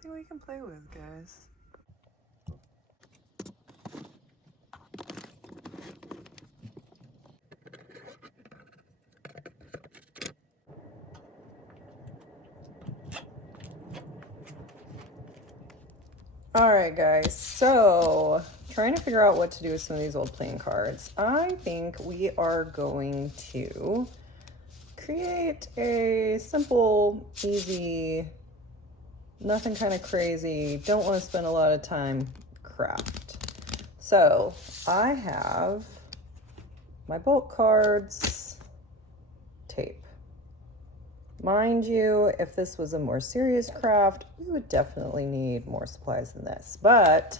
something we can play with, guys. Alright guys, so trying to figure out what to do with some of these old playing cards. I think we are going to create a simple, easy, nothing kind of crazy, don't want to spend a lot of time craft. So I have my bulk cards, tape. Mind you, if this was a more serious craft, we would definitely need more supplies than this, but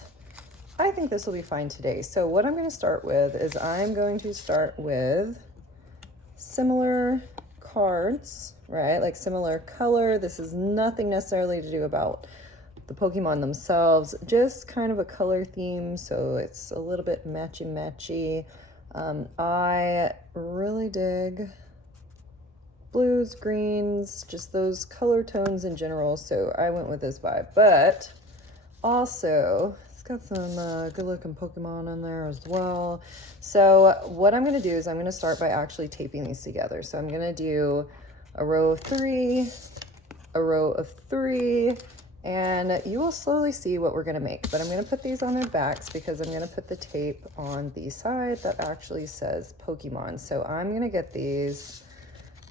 I think this will be fine today. So what I'm going to start with is I'm going to start with similar cards, right? Like similar color. This is nothing necessarily to do about the Pokemon themselves, just kind of a color theme, so it's a little bit matchy-matchy. I really dig blues, greens, just those color tones in general, so I went with this vibe. But also, it's got some good looking Pokemon in there as well. So what I'm going to do is I'm going to start by actually taping these together. So I'm going to do a row of 3, a row of 3, and you will slowly see what we're going to make. But I'm going to put these on their backs because I'm going to put the tape on the side that actually says Pokemon. So I'm going to get these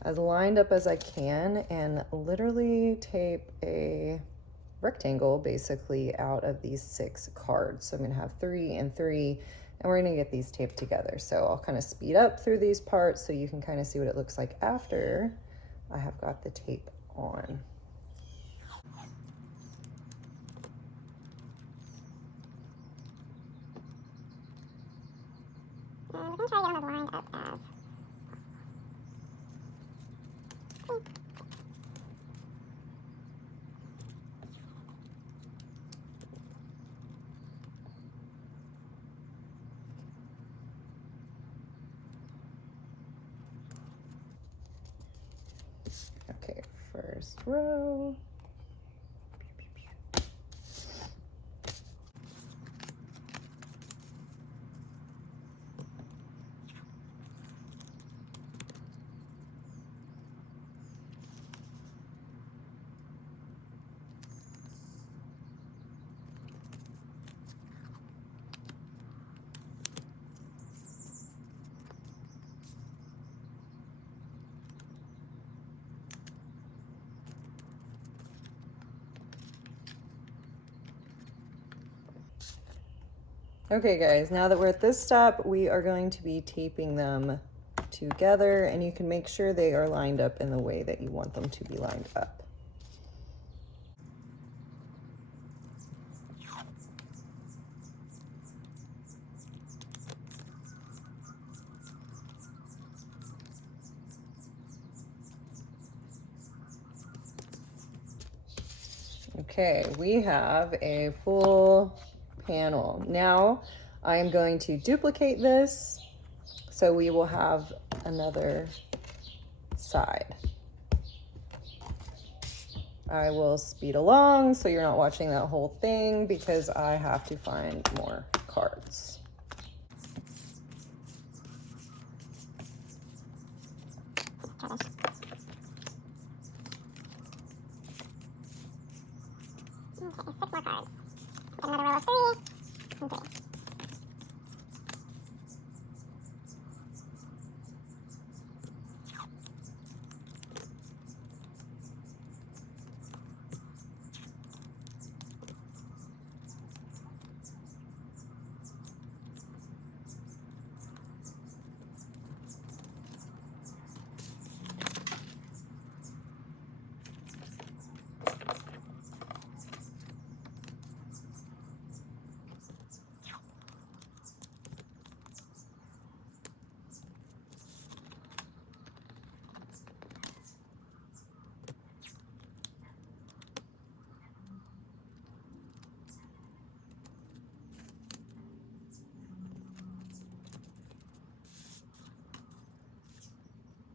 as lined up as I can and literally tape a rectangle basically out of these 6 cards. So I'm going to have 3 and 3, and we're going to get these taped together. So I'll kind of speed up through these parts so you can kind of see what it looks like after I have got the tape on. And we're going to try to get them as lined up as possible. Okay, first row. Okay guys, now that we're at this step, we are going to be taping them together, and you can make sure they are lined up in the way that you want them to be lined up. Okay, we have a full panel. Now I am going to duplicate this so we will have another side. I will speed along so you're not watching that whole thing because I have to find more cards. Okay, 6 more cards. Get another row of 3 and 3.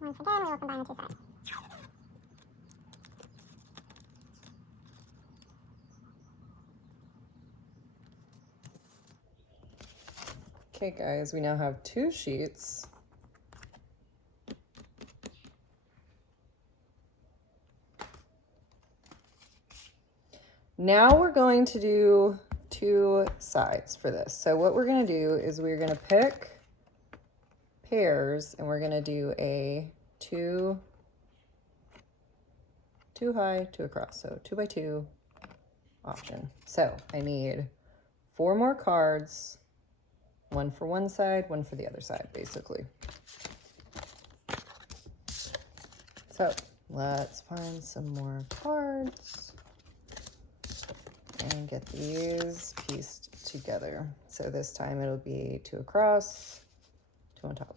Once again, we will combine the 2 sides. Okay, guys, we now have 2 sheets. Now we're going to do 2 sides for this. So what we're going to do is we're going to pick pairs, and we're going to do a 2 high, 2 across. So 2 by 2 option. So I need 4 more cards, 1 for one side, 1 for the other side, basically. So let's find some more cards and get these pieced together. So this time it'll be 2 across, 2 on top.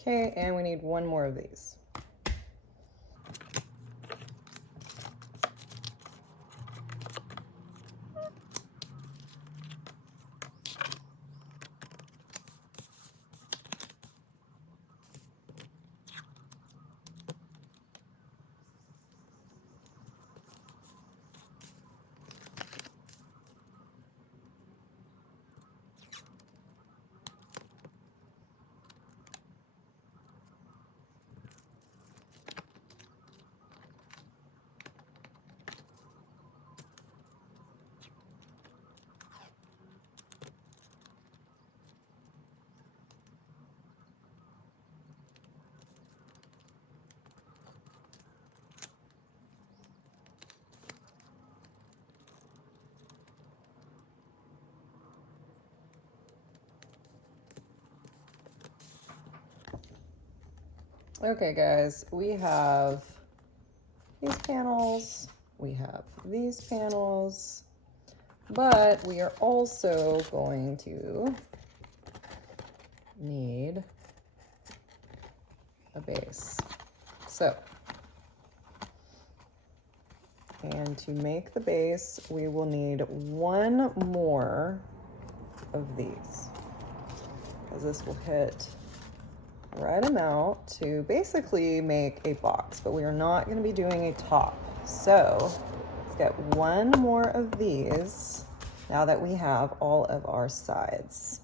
Okay, and we need 1 more of these. Okay, guys, we have these panels, we have these panels, but we are also going to need a base. So, and to make the base, we will need 1 more of these, because this will hit the right amount to basically make a box, but we are not going to be doing a top. So let's get 1 more of these now that we have all of our sides.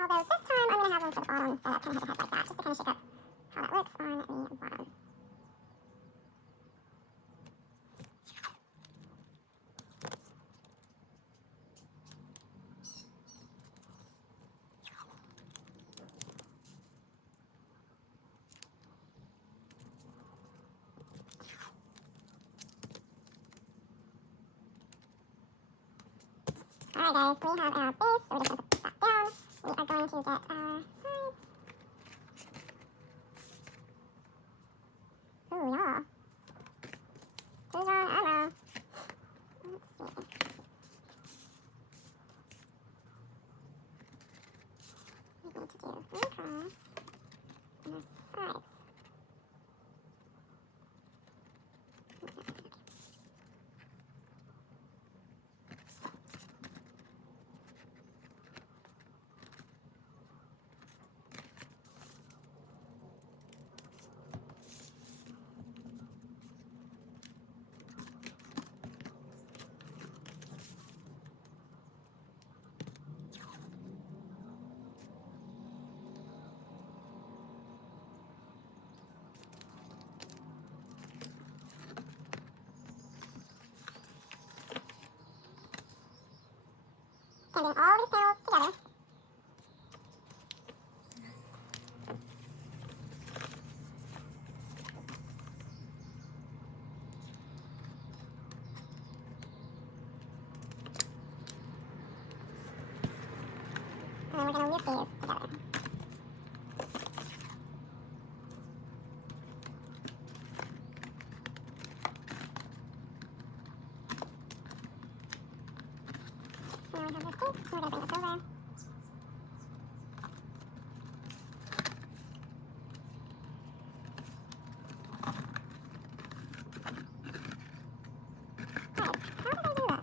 Although this time I'm going to have one for the bottom set up kind of head like that, just to kind of shake up how that looks on the bottom. Alright guys, we have our base, so we're just going to put that down. We are going to get our sides. Ooh, yeah. Who's on ammo? Let's see. We need to do 3 across and our sides. Getting all these panels together. And then we're going to put these together. So now we have this tape. We're going to bring this over.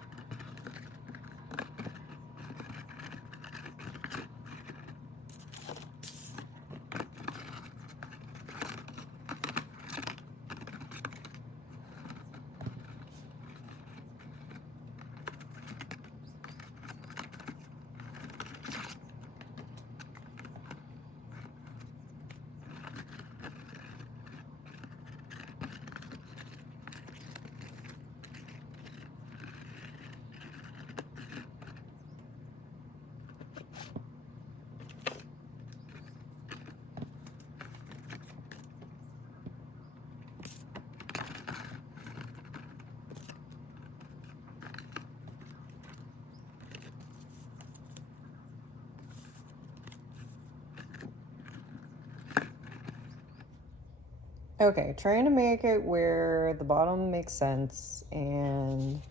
Okay, trying to make it where the bottom makes sense and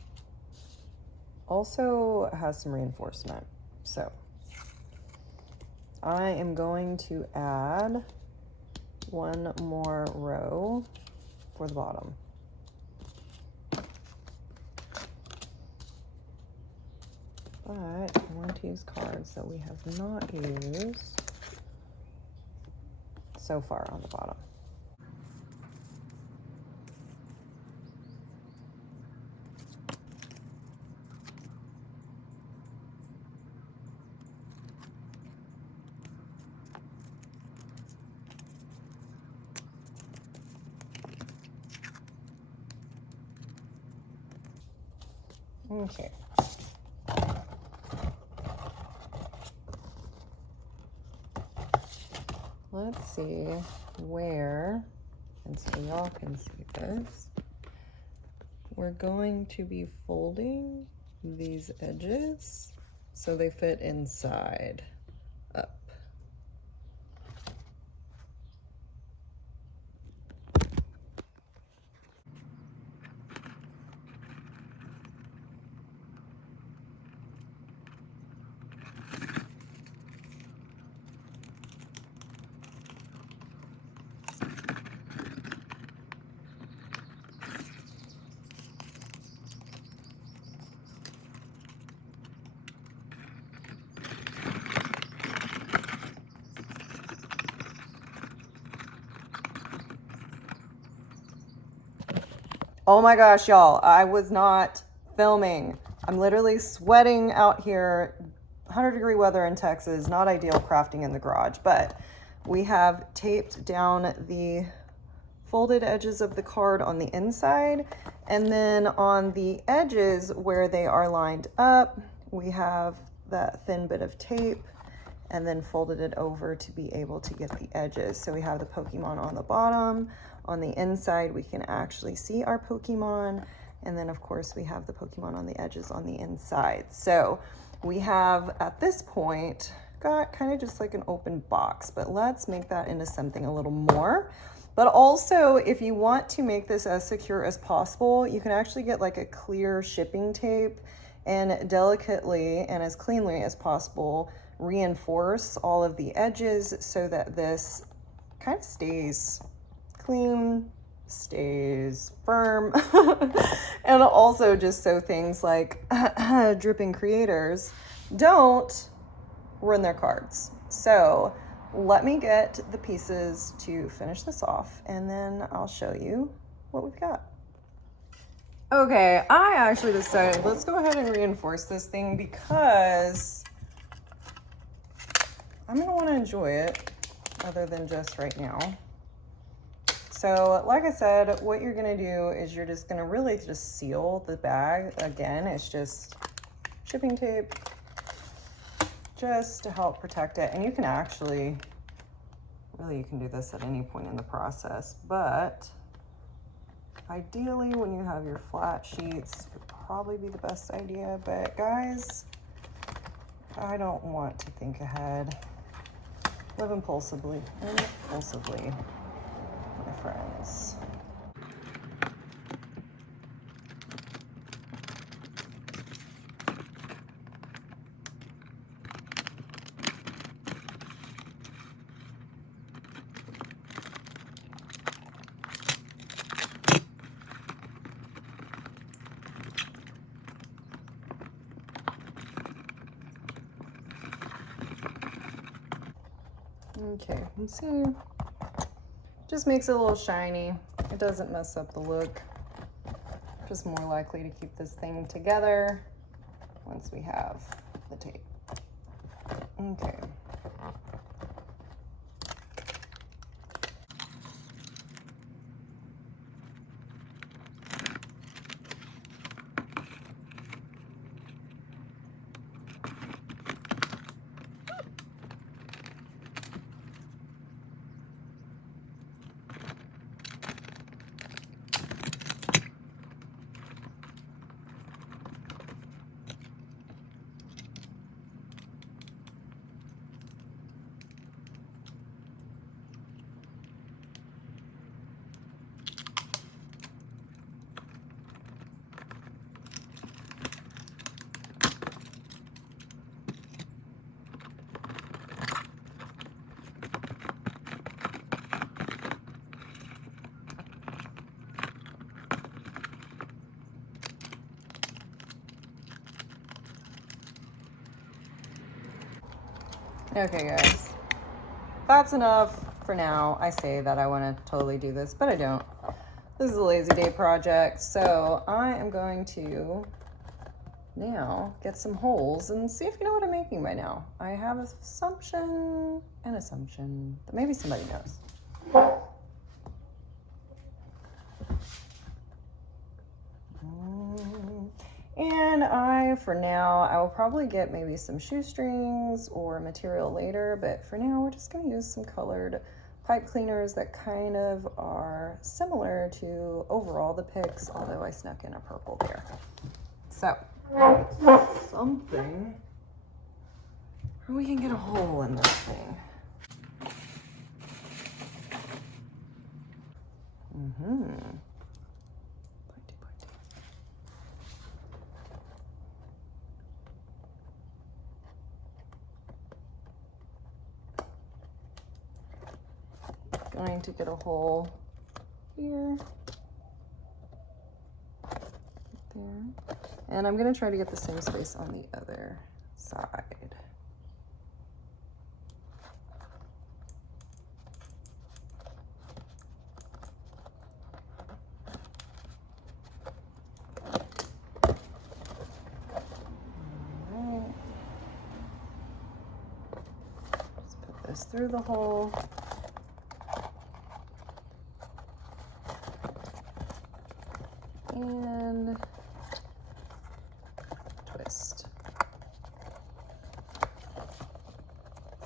also has some reinforcement. So I am going to add one more row for the bottom. But I want to use cards that we have not used so far on the bottom. Okay. Let's see where, and so y'all can see this, we're going to be folding these edges so they fit inside up. Oh my gosh, y'all, I was not filming. I'm literally sweating out here. 100-degree weather in Texas, not ideal crafting in the garage, but we have taped down the folded edges of the card on the inside, and then on the edges where they are lined up, we have that thin bit of tape and then folded it over to be able to get the edges. So we have the Pokemon on the bottom. On the inside, we can actually see our Pokemon. And then of course we have the Pokemon on the edges on the inside. So we have, at this point, got kind of just like an open box, but let's make that into something a little more. But also, if you want to make this as secure as possible, you can actually get like a clear shipping tape and delicately and as cleanly as possible reinforce all of the edges so that this kind of stays clean, stays firm, and also just so things like dripping creators don't ruin their cards. So let me get the pieces to finish this off and then I'll show you what we've got. Okay, I actually decided let's go ahead and reinforce this thing because I'm gonna want to enjoy it other than just right now. So like I said, what you're gonna do is you're just gonna really just seal the bag. Again, it's just shipping tape just to help protect it. And you can actually, really you can do this at any point in the process, but ideally when you have your flat sheets, it would probably be the best idea. But guys, I don't want to think ahead Live impulsively. Impulsively, my friends. Okay, let's see. Just makes it a little shiny. It doesn't mess up the look. Just more likely to keep this thing together once we have the tape. Okay. Okay, guys. That's enough for now. I say that I want to totally do this, but I don't. This is a lazy day project, so I am going to now get some holes and see if you know what I'm making by now. I have an assumption that maybe somebody knows. And for now, I will probably get maybe some shoestrings or material later, but for now, we're just gonna use some colored pipe cleaners that kind of are similar to overall the picks, although I snuck in a purple there. So, something where we can get a hole in this thing. Going to get a hole here, there, and I'm going to try to get the same space on the other side. All right. Just put this through the hole. And twist.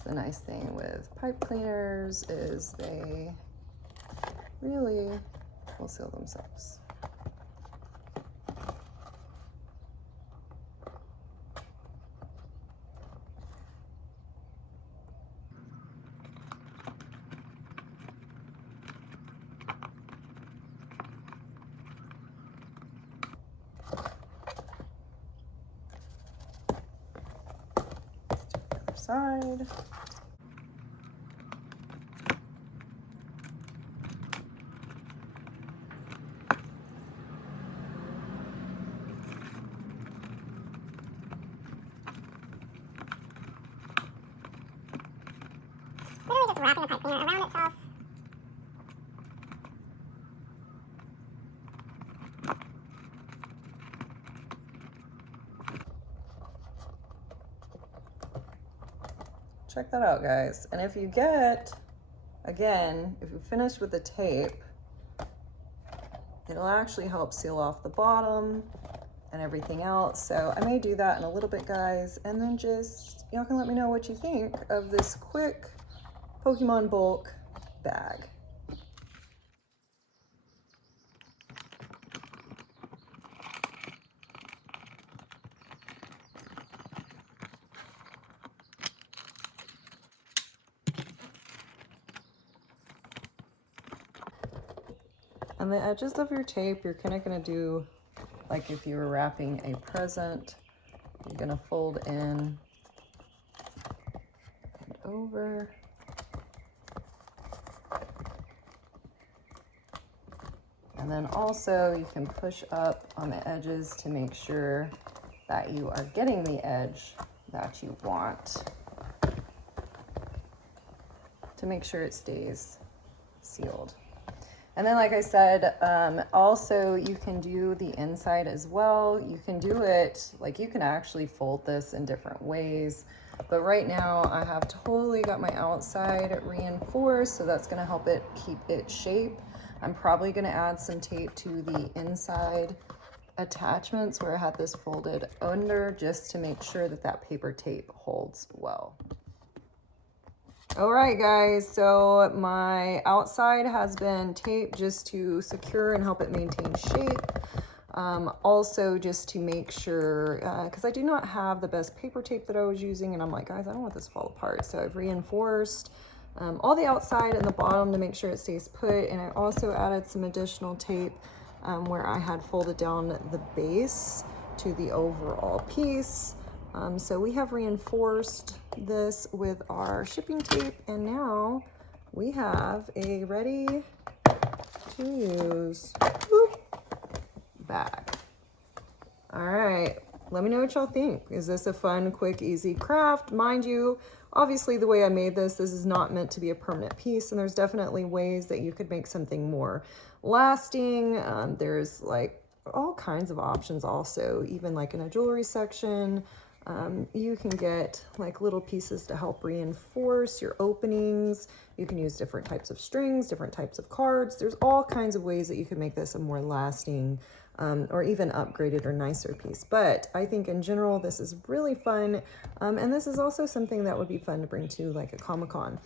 The nice thing with pipe cleaners is they really will seal themselves. Side. Literally just wrapping the pipe cleaner around itself. Check that out, guys. And if you get, again, if you finish with the tape, it'll actually help seal off the bottom and everything else. So I may do that in a little bit, guys, and then just, y'all can let me know what you think of this quick Pokemon bulk bag. And the edges of your tape, you're kind of going to do like if you were wrapping a present. You're going to fold in and over. And then also you can push up on the edges to make sure that you are getting the edge that you want, to make sure it stays sealed. And then, like I said, also you can do the inside as well. You can do it, like you can actually fold this in different ways. But right now I have totally got my outside reinforced, so that's gonna help it keep its shape. I'm probably gonna add some tape to the inside attachments where I had this folded under, just to make sure that that paper tape holds well. All right, guys, so my outside has been taped just to secure and help it maintain shape. Also just to make sure, because I do not have the best paper tape that I was using, and I'm like, guys, I don't want this to fall apart. So I've reinforced all the outside and the bottom to make sure it stays put. And I also added some additional tape where I had folded down the base to the overall piece. So we have reinforced this with our shipping tape, and now we have a ready to use bag. All right, let me know what y'all think. Is this a fun, quick, easy craft? Mind you, obviously the way I made this is not meant to be a permanent piece, and there's definitely ways that you could make something more lasting. There's like all kinds of options also, even like in a jewelry section. You can get like little pieces to help reinforce your openings. You can use different types of strings, different types of cards. There's all kinds of ways that you can make this a more lasting or even upgraded or nicer piece. But I think in general, this is really fun. And this is also something that would be fun to bring to like a Comic-Con.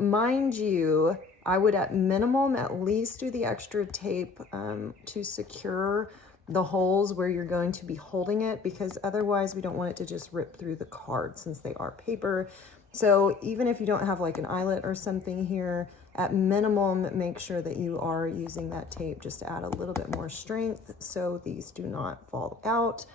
Mind you, I would at minimum at least do the extra tape to secure the holes where you're going to be holding it, because otherwise we don't want it to just rip through the card since they are paper. So even if you don't have like an eyelet or something here, at minimum make sure that you are using that tape just to add a little bit more strength so these do not fall out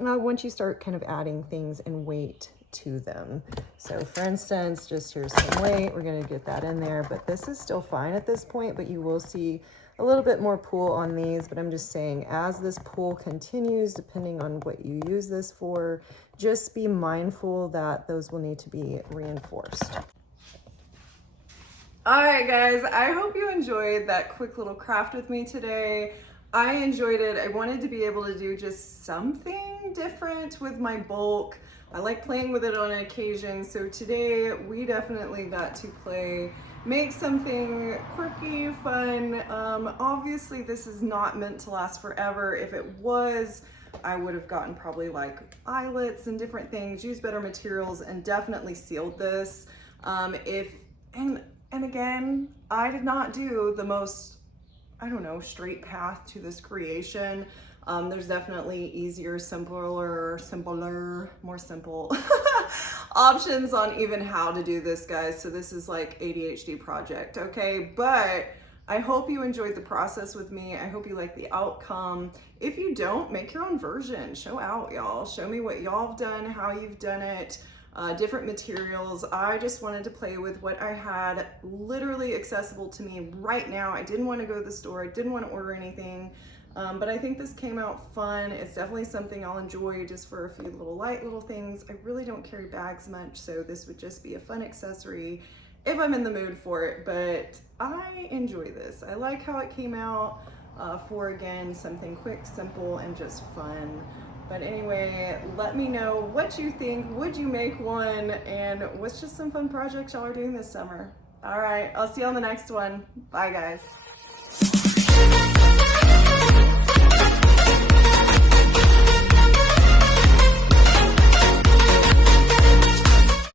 once you start kind of adding things and weight to them. So for instance, just here's some weight, we're going to get that in there, but this is still fine at this point, but you will see a little bit more pull on these. But I'm just saying, as this pull continues, depending on what you use this for, just be mindful that those will need to be reinforced. All right, guys, I hope you enjoyed that quick little craft with me today. I enjoyed it. I wanted to be able to do just something different with my bulk. I like playing with it on occasion, so today we definitely got to make something quirky, fun. Obviously this is not meant to last forever. If it was, I would have gotten probably like eyelets and different things, used better materials, and definitely sealed this. And again, I did not do the most, I don't know, straight path to this creation. There's definitely easier, simpler, more simple options on even how to do this, guys. So this is like ADHD project, okay? But I hope you enjoyed the process with me. I hope you like the outcome. If you don't, make your own version. Show out, y'all. Show me what y'all have done, how you've done it, different materials. I just wanted to play with what I had literally accessible to me right now. I didn't want to go to the store. I didn't want to order anything. But I think this came out fun. It's definitely something I'll enjoy just for a few light little things. I really don't carry bags much, so this would just be a fun accessory if I'm in the mood for it. But I enjoy this. I like how it came out for, again, something quick, simple, and just fun. But anyway, let me know what you think. Would you make one? And what's just some fun projects y'all are doing this summer? All right, I'll see you on the next one. Bye, guys.